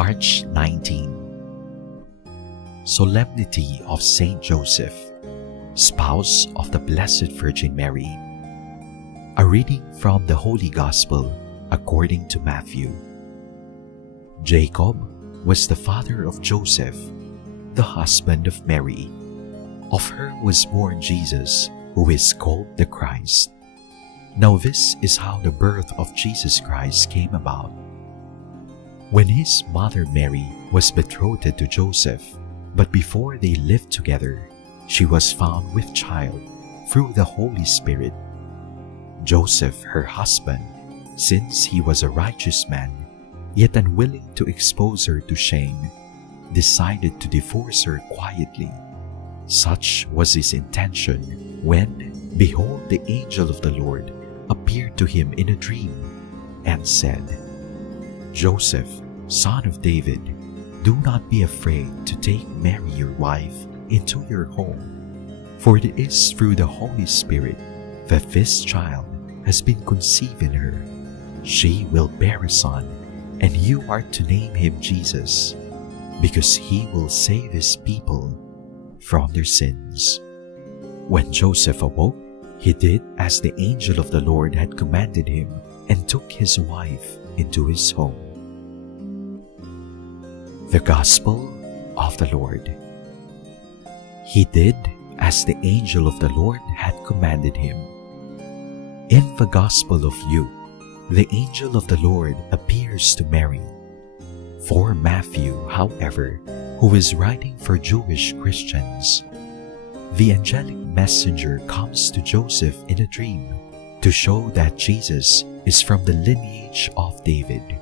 March 19. Solemnity of Saint Joseph, spouse of the Blessed Virgin Mary. A reading from the Holy Gospel according to Matthew. Jacob was the father of Joseph, the husband of Mary. Of her was born Jesus, who is called the Christ. Now this is how the birth of Jesus Christ came about. When his mother Mary was betrothed to Joseph, but before they lived together, she was found with child through the Holy Spirit. Joseph, her husband, since he was a righteous man, yet unwilling to expose her to shame, decided to divorce her quietly. Such was his intention when, behold, the angel of the Lord appeared to him in a dream and said, Joseph, son of David, do not be afraid to take Mary your wife into your home, for it is through the Holy Spirit that this child has been conceived in her. She will bear a son, and you are to name him Jesus, because he will save his people from their sins. When Joseph awoke, he did as the angel of the Lord had commanded him and took his wife into his home. The Gospel of the Lord. He did as the angel of the Lord had commanded him. In the Gospel of Luke, the angel of the Lord appears to Mary. For Matthew, however, who is writing for Jewish Christians, the angelic messenger comes to Joseph in a dream to show that Jesus is from the lineage of David.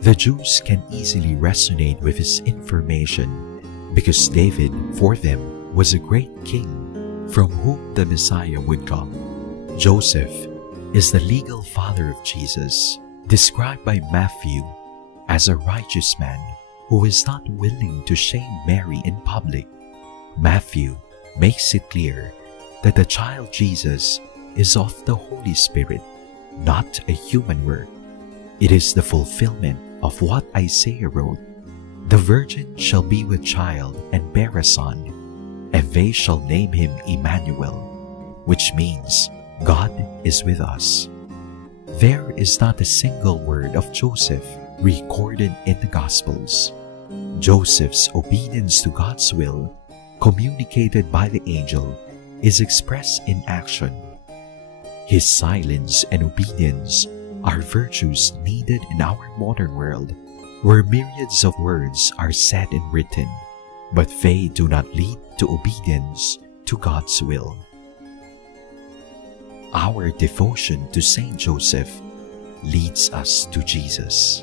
The Jews can easily resonate with his information because David, for them, was a great king from whom the Messiah would come. Joseph is the legal father of Jesus, described by Matthew as a righteous man who is not willing to shame Mary in public. Matthew makes it clear that the child Jesus is of the Holy Spirit, not a human work. It is the fulfillment of what Isaiah wrote, "The virgin shall be with child and bear a son, and they shall name him Emmanuel," which means God is with us. There is not a single word of Joseph recorded in the Gospels. Joseph's obedience to God's will, communicated by the angel, is expressed in action. His silence and obedience are virtues needed in our modern world, where myriads of words are said and written, but they do not lead to obedience to God's will. Our devotion to Saint Joseph leads us to Jesus.